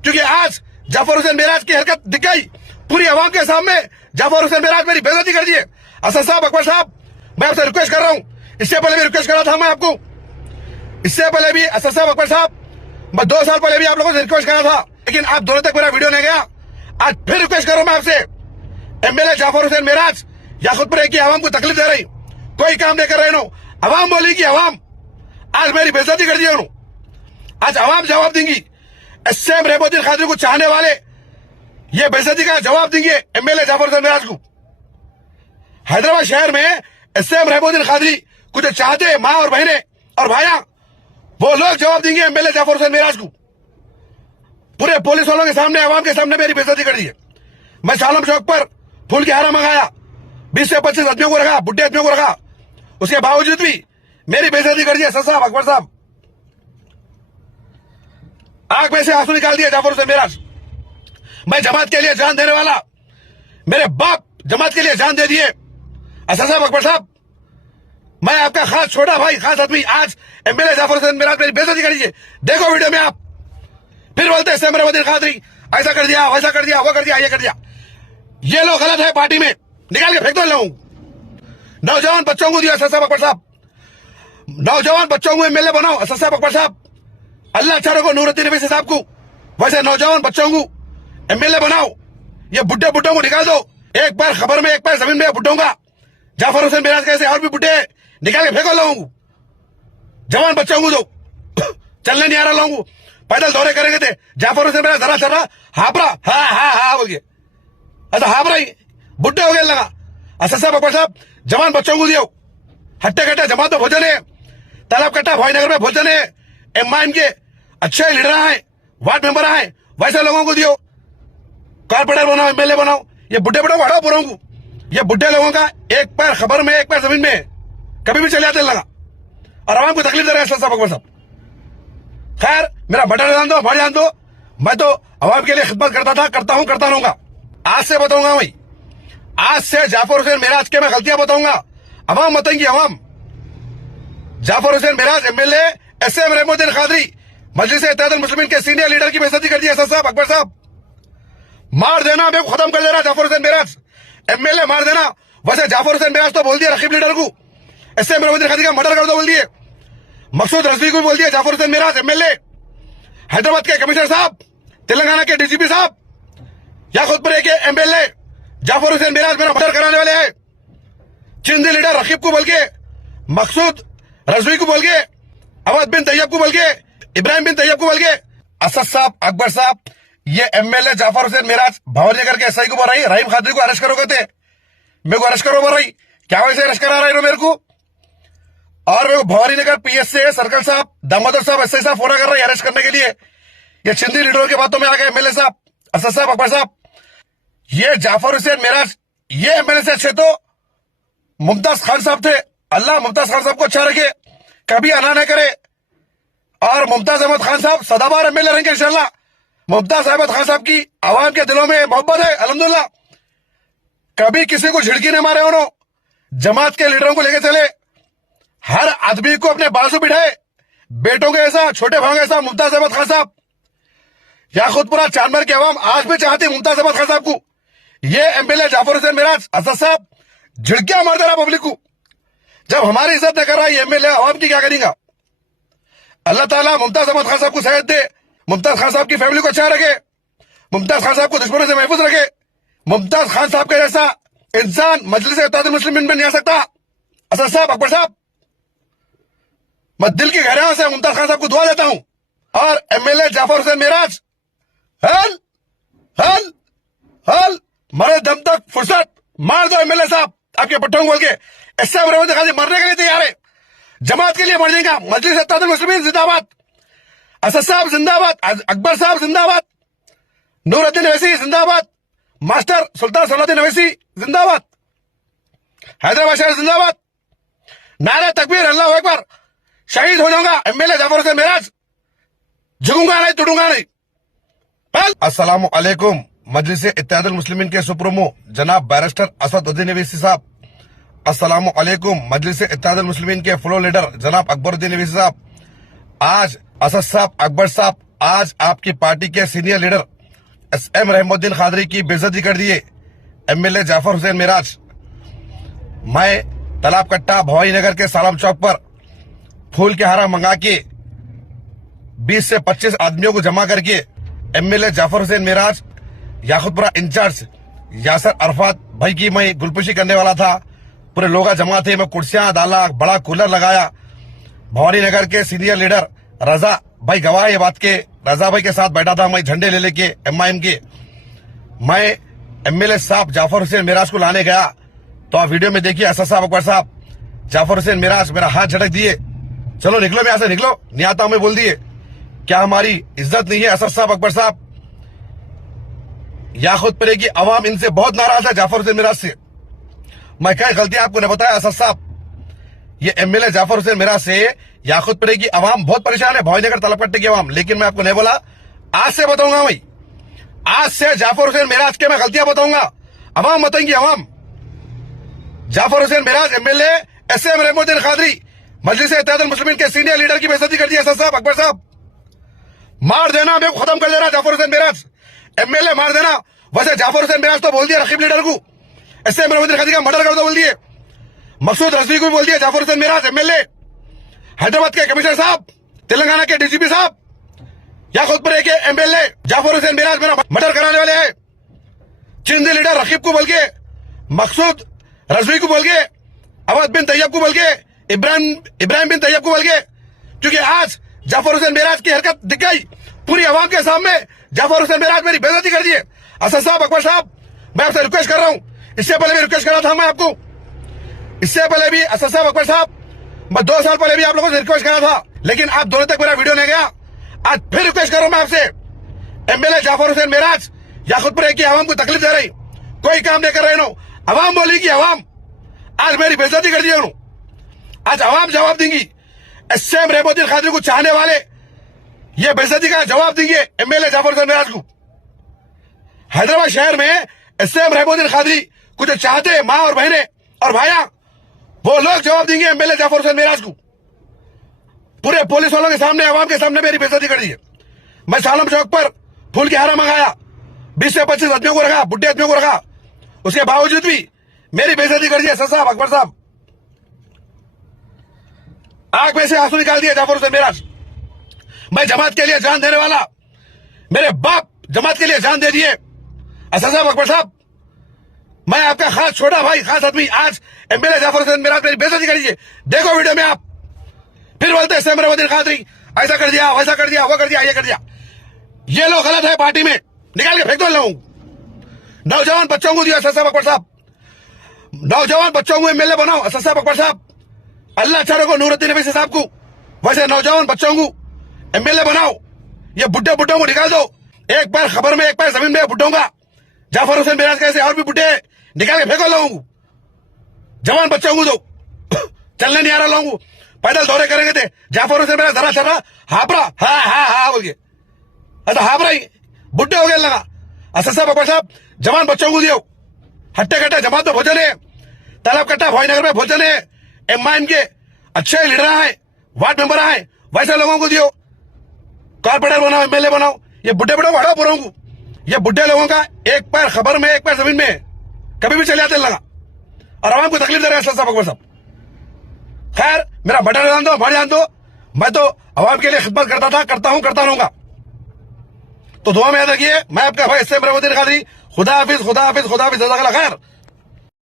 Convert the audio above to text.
क्योंकि आज जाफर हुसैन मेराज की हरकत दिख गई पूरी आवाम के सामने। जाफर हुसैन मेराज मेरी बेइज्जती कर दी है। असद साहब, अकबर साहब, मैं आपसे रिक्वेस्ट कर रहा हूं, इससे पहले भी रिक्वेस्ट कर रहा था मैं आपको, इससे पहले भी असद साहब, अकबर साहब, मैं 2 साल पहले भी आप लोगों से रिक्वेस्ट करा था, लेकिन आप दोनों तक मेरा वीडियो नहीं गया। आज फिर रिक्वेस्ट कर रहा हूं मैं आपसे, एमएलए जाफर हुसैन मेराज याकूतपुर की आवाम को तकलीफ दे रही, कोई काम नहीं कर रहे नो। आवाम बोली कि आवाम आज मेरी बेइज्जती कर दी उन्होंने, आज आवाम जवाब देंगी। एसएम रहमुद्दीन खादरी को चाहने वाले ये बेइज्जती का जवाब देंगे एमएलए जाफर हुसैन मेराज को। हैदराबाद शहर में एसएम रहमुद्दीन खादरी को जो चाहते माँ और बहनें और भाइयां, वो लोग जवाब देंगे एमएलए जाफर हुसैन मेराज को। पूरे पुलिस वालों के सामने, आवाम के सामने मेरी बेइज्जती कर दी है। मैं सालम चौक पर फूल की हारा मंगाया, 20 से 25 आदमियों को रखा, बुढ़े आदमियों को रखा, उसके बावजूद भी मेरी बेइज्जती कर दी है। साहब, अकबर साहब, आंख में से आंसू निकाल दिया जाफर हुसैन मेराज। मैं जमात के लिए जान देने वाला, मेरे बाप जमात के लिए जान दे दिए। असद साहब, अकबर साहब, मैं आपका खास छोटा भाई, खास आदमी, आज एमएलए जाफर हुसैन मेराज मेरी बेइज्जती कर दीजिए। देखो वीडियो में आप फिर बोलते हैं रहमुद्दीन खादरी ऐसा कर दिया, वैसा कर दिया, वो कर दिया, ये कर दिया। ये लोग गलत है, पार्टी में निकाल के फेंक दो लोगों। नौजवान बच्चों को दिया असद साहब, अकबर साहब, नौजवान बच्चों को एमएलए बनाओ। असद साहब, अकबर साहब, अल्लाह चारों को, नूरुद्दीन नबी साहब को, वैसे नौजवान बच्चों को एमएलए बनाओ। ये बुढ़े बुढ़ों को निकाल दो, एक पैर खबर में एक पैर जमीन में बुढ़ों का। जाफर हुसैन मेराज कैसे और भी बुढ़े निकाल के फेंको लोगों को। जवान बच्चों को दो, चलने नहीं आ रहा लोगों को, पैदल दौरे करेंगे थे। जाफर हुसैन मेराज जरा चल रहा, हापरा, हा हा हा बोल गया, अच्छा हापरा ही बुढ़े हो गए लगा। असद साहब, अकबर साहब, जवान बच्चों को दियो। हट्टे कट्टे जमात में भोजन है, तालाब कट्टा भाईनगर में भोजन है, एमआईएम के अच्छे लीडर हैं, वार्ड मेंबर हैं, वैसे लोगों को दियो। कारपोरेटर बनाओ, एमएलए बनाओ। ये बुढ़े बुढ़ों को हटाओ बुढ़ों को। ये बुढ़े लोगों का एक पैर खबर में एक पैर जमीन में, कभी भी चले जाते लगा और आवाम को तकलीफ दे रहे हैं। असद साहब, अकबर साहब, खैर मेरा बटन जान दो, भाड़ जान दो, मैं तो आवाम के लिए खिदमत करता था, करता हूं, करता रहूंगा। आज से बताऊंगा भाई, आज से जाफर हुसैन मेराज के मैं गलतियां बताऊंगा, आवाम बताएंगी। आवाम जाफर हुसैन मेराज एमएलए एसएम रहमुद्दीन खादरी मजलिस इत्तेहादुल मुस्लिमीन के सीनियर लीडर की बेइज्जती कर दी। असद साहब, अकबर साहब, मार देना, मैं खत्म कर दे रहा जाफर हुसैन मेराज एमएलए, मार देना। वैसे जाफर हुसैन मेराज तो बोल दिया रकीब लीडर को, एसएम रहमुद्दीन खादरी का मर्डर कर दो बोल दिए। मकसूद रजवी को बोल दिया जाफर हुसैन मेराज एमएलए। हैदराबाद के कमिश्नर साहब, तेलंगाना के डीजीपी साहब, याकूतपुर के एमएलए जाफर हुसैन मेराज मेरा मर्डर कराने वाले हैं। चिंदी लीडर रकीब को बोल के, मकसूद रजवी को बोल के, अवध बिन तैयब को बोल के, इब्राहिम बिन तैयब को बोल के। असद साहब, अकबर साहब, ये एमएलए जाफर हुसैन मेराज भावनगर के एसआई को बोल रही, रहीम खादरी को अरेस्ट करोगे थे, मेरे को अरेस्ट करो बोल रही। क्या वैसे अरेस्ट करा रही हो मेरे को? और मेरे को भवानीनगर पीएस से सर्कल साहब, दामोदर साहब, एसआई साहब फोन कर रहे हैं अरेस्ट करने के लिए। ये चिंदी लीडरों के बातों में आ गए एमएलए साहब। असद साहब, अकबर साहब, ये जाफर हुसैन मेराज, ये एमएलए से अच्छे तो मुमताज खान साहब थे। अल्लाह मुमताज खान साहब को अच्छा रखे, कभी अना न करे। और मुमताज अहमद खान साहब सदाबार एमएलए रहेंगे इंशाल्लाह। मुमताज अहमद खान साहब की आवाम के दिलों में मोहब्बत है अल्हम्दुलिल्लाह। कभी किसी को झिड़की नहीं मारे उन्होंने, जमात के लीडरों को लेकर चले, हर आदमी को अपने बाजू बिठाए, बेटों के ऐसा, छोटे भाइयों के ऐसा। मुमताज अहमद खान साहब, याकूतपुरा चांदमर की आवाम आज भी चाहती मुमताज अहमद खान साहब को। ये एमएलए जाफर हुसैन मेराज, असद साहब, झिड़कियां मार दे रहा पब्लिक को। जब हमारी इज्जत न कर रहा ये एमएलए, आवाम की क्या करेगा? अल्लाह ताला मुमताज अहमद खान साहब को सेहत दे, मुमताज खान साहब की फैमिली को अच्छा रखे, मुमताज खान साहब को दुश्मनों से महफूज रखे। मुमताज खान साहब के जैसा इंसान मजलिस इत्तेहादुल मुस्लिमीन में नहीं आ सकता। असद साहब, अकबर साहब, मैं दिल की गहराइयों से मुमताज खान साहब को दुआ देता हूं। और एमएलए जाफर हुसैन मेराज, हल हल हल, मरे दम तक फुर्सत, मार दो एमएलए साहब, आपके पट्टों बोल के। एसएम रहमुद्दीन खादरी मरने के लिए तैयार है, जमात के लिए मर जाएगा। मजलिस इत्तेहादुल मुस्लिमीन जिंदाबाद, असद साहब जिंदाबाद, अकबर साहब जिंदाबाद, नूरुद्दीन अवैसी जिंदाबाद, मास्टर सुल्तान सलाहुद्दीन अवैसी जिंदाबाद, हैदराबाद शहर जिंदाबाद, नारे तकबीर, अल्लाहू अकबर। शहीद हो जाऊंगा एमएलए जाफर हुसैन मेराज, झुकूंगा नहीं, टूटूंगा नहीं। अस्सलामु अलैकुम। मजलिस इत्तेहादुल मुस्लिमीन के सुप्रीमो जनाब बैरिस्टर असदुद्दीन अवैसी साहब, अस्सलामु अलैकुम। मजलिस इत्तेहादुल मुस्लिमीन के फ्लोर लीडर जनाब अकबरुद्दीन अवैसी साहब, आज असद साहब, अकबर साहब आज आपकी पार्टी के senior leader SM. Rahmuddin Qadri की बेइज्जती कर दिए एमएलए जाफर हुसैन मेराज। मैं तालाब कट्टा भवानी नगर के सालम चौक पर फूल के हारा मंगा के 20 से 25 आदमियों को जमा करके एमएलए जाफर हुसैन मेराज, याकूतपुरा इंचार्ज यासर अरफात भाई की मैं गुलपुशी करने वाला था। पूरे लोग जमा थे, मैं कुर्सियां डाला, बड़ा कूलर लगाया। भवानी नगर के सीनियर लीडर रजा भाई गवाह ये बात के, रजा भाई के साथ बैठा था मैं झंडे ले लेके एमआईएम के। मैं एमएलए साहब जाफर हुसैन मेराज को लाने गया तो आप वीडियो में देखिए, असद साहब, अकबर साहब, जाफर हुसैन मेराज मेरा हाथ झटक दिए, चलो निकलो मैं यहाँ से, निकलो, नहीं आता हूं मैं, बोल दिए। क्या हमारी इज्जत नहीं है असद साहब, अकबर साहब? याकूतपुरे की आवाम इनसे बहुत नाराज है, जाफर हुसैन मेराज से। मैं क्या गलतियां आपको नहीं बताया असद साहब? ये एमएलए जाफर हुसैन मेराज से याकूतपुरे की आवाम बहुत परेशान है, भवानी नगर तलबकट्टे की आवाम। लेकिन मैं आपको नहीं बोला, आज से बताऊंगा मैं, आज से जाफर हुसैन मेराज के मैं गलतियां बताऊंगा, आवाम बताएंगी, आवाम। Jafar Hussain Meraj MLA S M. रहमुद्दीन खादरी मजलिस इत्तेहादुल मुस्लिमीन के सीनियर लीडर की बेइज्जती कर दी असद साहब, अकबर साहब। मार देना, मेरे को खत्म कर देना जाफर हुसैन मेराज एमएलए, मार देना। वैसे जाफर हुसैन मेराज तो बोल दिया रकीब लीडर को एस.एम. रहमुद्दीन खादरी का मर्डर कर दो बोल दिए। मकसूद रजवी को बोल दिया जाफर हुसैन मेराज एमएलए। हैदराबाद के कमिश्नर साहब, तेलंगाना के डीजीपी साहब, याकूतपुरे के एमएलए जाफर हुसैन मेराज मेरा मर्डर कराने वाले हैं। चिंदी लीडर रकीब को बोल के, मकसूद रजवी को बोल के, अवध बिन तैयब को बोल के, इब्राहिम बिन तैयब को बोल के, क्योंकि आज जाफर हुसैन मेराज की हरकत दिख गई पूरी आवाम के सामने। जाफर हुसैन मेराज मेरी बेइज्जती कर दिए। असद साहब, अकबर साहब, मैं आपसे रिक्वेस्ट कर रहा हूं, इससे पहले भी रिक्वेस्ट कर रहा था मैं आपको, इससे पहले भी असद साहब, अकबर साहब, मैं 2 साल पहले भी आप लोगों से रिक्वेस्ट करा था, लेकिन आप दोनों तक मेरा वीडियो नहीं गया। आज फिर रिक्वेस्ट कर रहा हूं मैं आपसे, एमएलए जाफर हुसैन मेराज याकूतपुरे की आवाम को तकलीफ दे रही, कोई काम नहीं कर रहे नो, आवाम बोलेगी, आवाम आज मेरी बेइज्जती कर दी उन्होंने, आज आवाम जवाब देंगी। एस.एम. रहमुद्दीन खादरी को चाहने वाले ये बेइज्जती का जवाब देंगे एमएलए जाफर हुसैन मेराज को। हैदराबाद शहर में एस.एम. रहमुद्दीन खादरी को जो चाहते हैं माँ और बहनें और भाइयां, वो लोग जवाब देंगे एमएलए जाफर हुसैन मेराज को। पूरे पुलिस वालों के सामने, आवाम के सामने मेरी बेइज्जती कर दी है। मैं सालम चौक पर फूल की हारा मंगाया, 20 से 25 आदमियों को रखा, बुढ़े आदमियों को रखा, उसके बावजूद भी मेरी बेइज्जती कर दी है। साहब, अकबर साहब, आंख में से आंसू निकाल दिया जाफर हुसैन मेराज। मैं जमात के लिए जान देने वाला, मेरे बाप जमात के लिए जान दे दिए। असद साहब, अकबर साहब, मैं आपका खास छोटा भाई, खास आदमी, आज एमएलए जाफर हुसैन मेराज मेरी बेइज्जती कर दीजिए। देखो वीडियो में आप फिर बोलते हैं एस.एम. रहमुद्दीन खादरी ऐसा कर दिया, वैसा कर दिया, वो कर दिया, ये कर दिया। ये लोग गलत है, पार्टी में निकाल के फेंक दो इन लोगों को। नौजवान बच्चों को दिया असद साहब, अकबर साहब, नौजवान बच्चों को एमएलए बनाओ असद साहब, अकबर साहब। अल्लाह चारों को, नूरुद्दीन नबी साहब को, वैसे नौजवान बच्चों को एमएलए बनाओ। ये बुड्ढे बुड्ढों को निकाल दो, एक पैर खबर में एक पैर जमीन में बुड्ढों का। जाफर हुसैन मेराज कैसे और भी बुड्ढे, निकाल के फेंको लोगों को। जवान बच्चों को दो, चलने नहीं आ रहा लोगों को, पैदल दौरे करेंगे थे। जाफर हुसैन मेराज जरा चल रहा, हापरा, हा बोल के, अच्छा हाप रही, बुड्ढे हो गए लगा। असद साहब, अकबर साहब, जवान बच्चों को दियो। हट्टे कट्टे जमात में भोजन है, तालाब कट्टा भवानी नगर में भोजन है, एमआईएम के अच्छे लीडर आए, वार्ड मेंबर आए, वैसे लोगों को दियो। कॉर्पोरेटर बनाओ, एमएलए बनाओ। ये बुड्ढे बुड्ढों को हटाओ पूरों को। ये बुड्ढे लोगों का एक पैर खबर में एक पैर जमीन में, कभी भी चले जाते लगा और आवाम को तकलीफ दे रहे हैं असद साहब, अकबर साहब। खैर, मेरा बटन जान दो, भाड़ जान दो, मैं तो आवाम के लिए खिदमत करता था, करता हूं, करता रहूंगा। तो दुआ में याद रखिए, मैं आपका भाई एस.एम. रहमुद्दीन खादरी। खुदा हाफिज, खुदा हाफिज, खुदा हाफिज, जज़ाकल्लाह खैर।